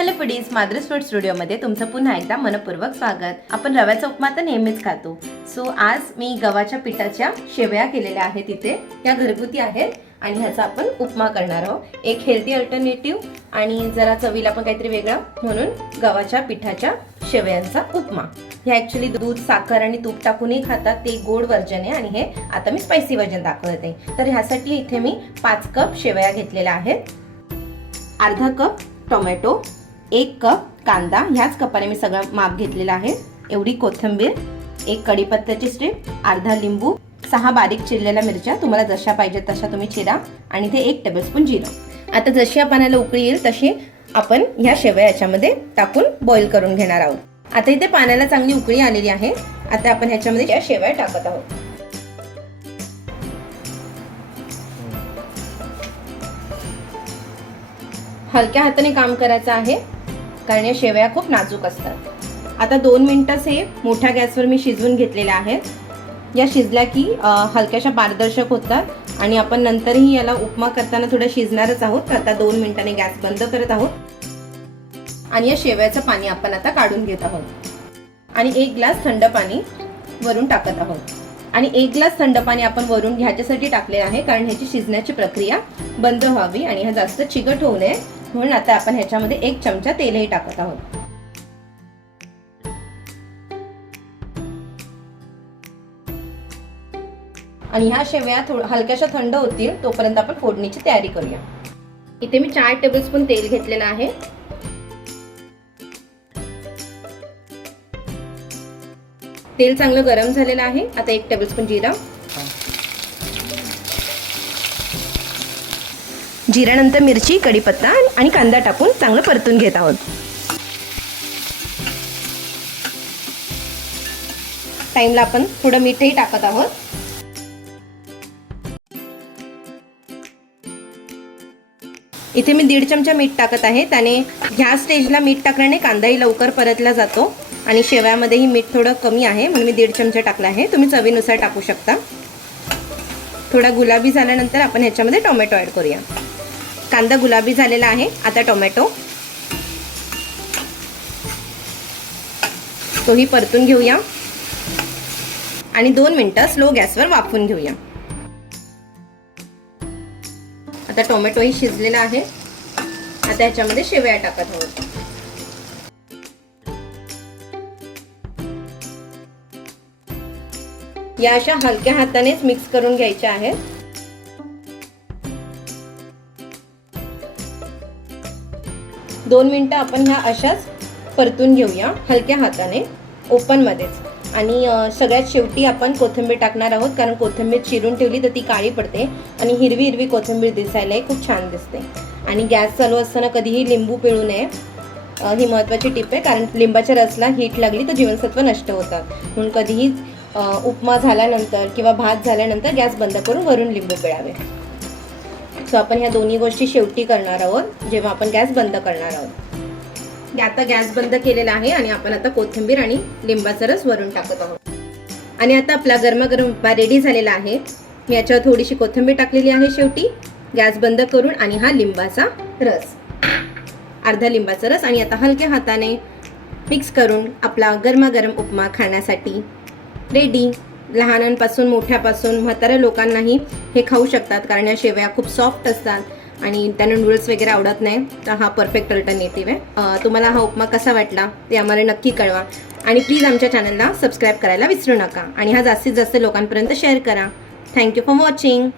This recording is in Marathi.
हॅलो फूडीज, माद्री फूड स्टुडिओमध्ये तुमचं पुन्हा एकदा मनपूर्वक स्वागत. आपण रव्याचा उपमा तर नेहमीच खातो. सो आज मी गव्हाच्या पिठाच्या शेवया केलेल्या आहेत. इथे या घरगुती आहेत आणि ह्याचा आपण उपमा करणार आहोत. एक हेल्दी अल्टरनेटिव्ह आणि जरा चवीला पण काहीतरी वेगळं म्हणून गव्हाच्या पिठाच्या शेवयांचा उपमा. हे ॲक्च्युली दूध, साखर आणि तूप टाकूनही खातात. ते गोड वर्जन आहे आणि हे आता मी स्पायसी वर्जन दाखवते. तर ह्यासाठी इथे मी 5 कप शेवया घेतलेल्या आहेत. अर्धा कप टोमॅटो, 1 कप कांदा, ह्याच कपाने मी सगळं माप घेतलेलं आहे. एवढी कोथिंबीर, 1 कढीपत्त्याची स्ट्रिप, अर्धा लिंबू, 6 बारीक चिरलेल्या मिरच्या, तुम्हाला जशा पाहिजे तशा तुम्ही चिरा आणि ते 1 टेबलस्पून जिरं. आता जशी पाण्याला उकळी येईल तशी आपण ह्या शेवया याच्यामध्ये टाकून बॉईल करून घेणार आहोत. आता इथे पाण्याला चांगली उकळी आलेली आहे. आता आपण ह्याच्यामध्ये या शेवया टाकत आहोत. हलक्या हाताने काम करायचं आहे कारण या शेवया खूप नाजूक असतात. आता 2 मिनिटं हे मोठ्या गॅसवर मी शिजवून घेतलेल्या आहेत. या शिजल्या की हलक्याशा पारदर्शक होतात आणि आपण नंतरही याला उपमा करताना थोडं शिजणारच आहोत. आता 2 मिनिटांनी गॅस बंद करत आहोत आणि या शेवयाचं पाणी आपण आता काढून घेत आहोत आणि 1 ग्लास थंड पाणी वरून टाकत आहोत. आणि 1 ग्लास थंड पाणी आपण वरून ह्याच्यासाठी टाकले आहे कारण ह्याची शिजण्याची प्रक्रिया बंद व्हावी आणि हा जास्त चिकट होऊ नये म्हणून आता आपण ह्याच्यामध्ये 1 चमचा तेलही टाकत आहोत. आणि ह्या शेवया हलक्याशा थंड होतील तोपर्यंत आपण फोडणीची तयारी करूया. इथे मी 4 टेबलस्पून तेल घेतलेलं आहे. तेल चांगलं गरम झालेलं आहे. आता 1 टेबलस्पून जिरा, जिऱ्यानंतर मिरची, कढीपत्ता आणि कांदा टाकून चांगलं परतून घेत आहोत. टाइमला आपण थोडं मीठही टाकत आहोत. इथे मी 1.5 चमचा मीठ टाकत आहे. त्याने ह्या स्टेजला मीठ टाकल्याने कांदाही लवकर परतला जातो आणि शेवयामध्येही मीठ थोडं कमी आहे म्हणून मी 1.5 चमचा टाकला आहे. तुम्ही चवीनुसार टाकू शकता. थोडा गुलाबी झाल्यानंतर आपण ह्याच्यामध्ये टोमॅटो ॲड करूया. कांदा गुलाबी झालेला आहे. आता टोमॅटो तोही परतून घेऊया आणि 2 मिनिटं स्लो गॅसवर वाफवून घेऊया. आता टोमॅटोही शिजलेला आहे. आता ह्याच्यामध्ये शेवया टाकत आहोत. या अशा हलक्या हातानेच मिक्स करून घ्यायच्या आहेत. दोन मिनिटं आपण ह्या अशाच परतून घेऊया हलक्या हाताने, ओपन मध्येच. आणि सगळ्यात शेवटी आपण कोथिंबीर टाकणार आहोत कारण कोथिंबीर चिरून ठेवली तर ती काळी पडते आणि हिरवी हिरवी कोथिंबीर दिसायलाही खूप छान दिसते. आणि गॅस चालू असताना कधीही लिंबू पिळू नये, ही महत्त्वाची टिप आहे कारण लिंबाच्या रसला हीट लागली तर जीवनसत्व नष्ट होतात. म्हणून कधीही उपमा झाल्यानंतर किंवा भात झाल्यानंतर गॅस बंद करून वरून लिंबू पिळावे. सो आपण ह्या दोन्ही गोष्टी शेवटी करणार आहोत जेव्हा आपण गॅस बंद करणार आहोत. आता गॅस बंद केलेला आहे आणि आपण आता कोथिंबीर आणि लिंबाचा रस वरून टाकत आहोत. आणि आता आपला गरमागरम उपमा रेडी झालेला आहे. मी याच्यावर थोडीशी कोथिंबीर टाकलेली आहे शेवटी. गॅस बंद करून आणि हा लिंबाचा रस, अर्धा लिंबाचा रस, आणि आता हलक्या हाताने मिक्स करून आपला गरमागरम उपमा खाण्यासाठी रेडी. लहानांपासून मोठ्यापासून म्हाताऱ्या लोकांनाही हे खाऊ शकतात कारण या शेवया खूप सॉफ्ट असतात आणि त्यांना नूडल्स वगैरे आवडत नाही. तर हा परफेक्ट अल्टरनेटिव्ह आहे. तुम्हाला हा उपमा कसा वाटला ते आम्हाला नक्की कळवा आणि प्लीज आमच्या चॅनलला सबस्क्राईब करायला विसरू नका आणि हा जास्तीत जास्त लोकांपर्यंत शेअर करा. Thank you for watching.